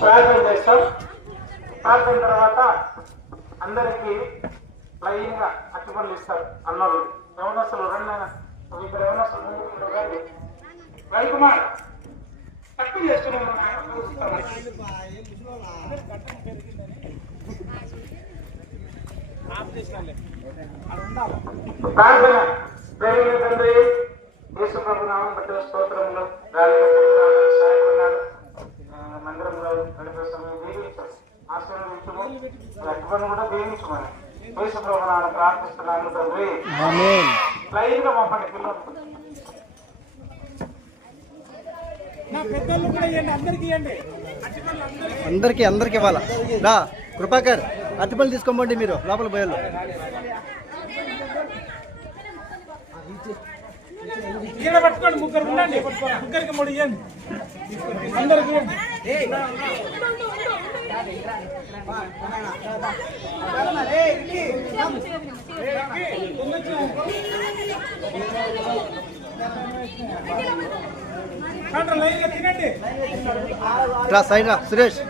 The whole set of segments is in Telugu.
ప్రార్థన చేస్తాం. ప్రార్థన తర్వాత అందరికి లైన్ గా అట్టుపనులు ఇస్తారు అన్నోళ్ళు. యవనస్తులు రెండు ఇద్దరు యవనస్తులు రవికుమార్ తక్కువ చేస్తున్నాం. ప్రార్థన ప్రేమ తండ్రి యేసు ప్రభు నామం బట్టి స్తోత్రములు మందిరంలో గడిపే సమయం దీవించారు, ఆశీర్వదించము, అటుపని కూడా దీవించమని యేసు ప్రభు నామం ప్రార్థిస్తున్నాను తండ్రి. లైన్ గా పంపండి పిల్లలు. అందరికి ఇవ్వాలా. రా కృపాకర్, అరటిపళ్ళు తీసుకోమండి మీరు లోపల పోయాలి. పట్టుకోండి, ముగ్గురు ఉండండి, ముగ్గురికి మూడు ఇవ్వండి, అందరికి తినండి. రా సైడ్ రా సురేష్.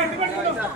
అంటుపడుతున్నాం.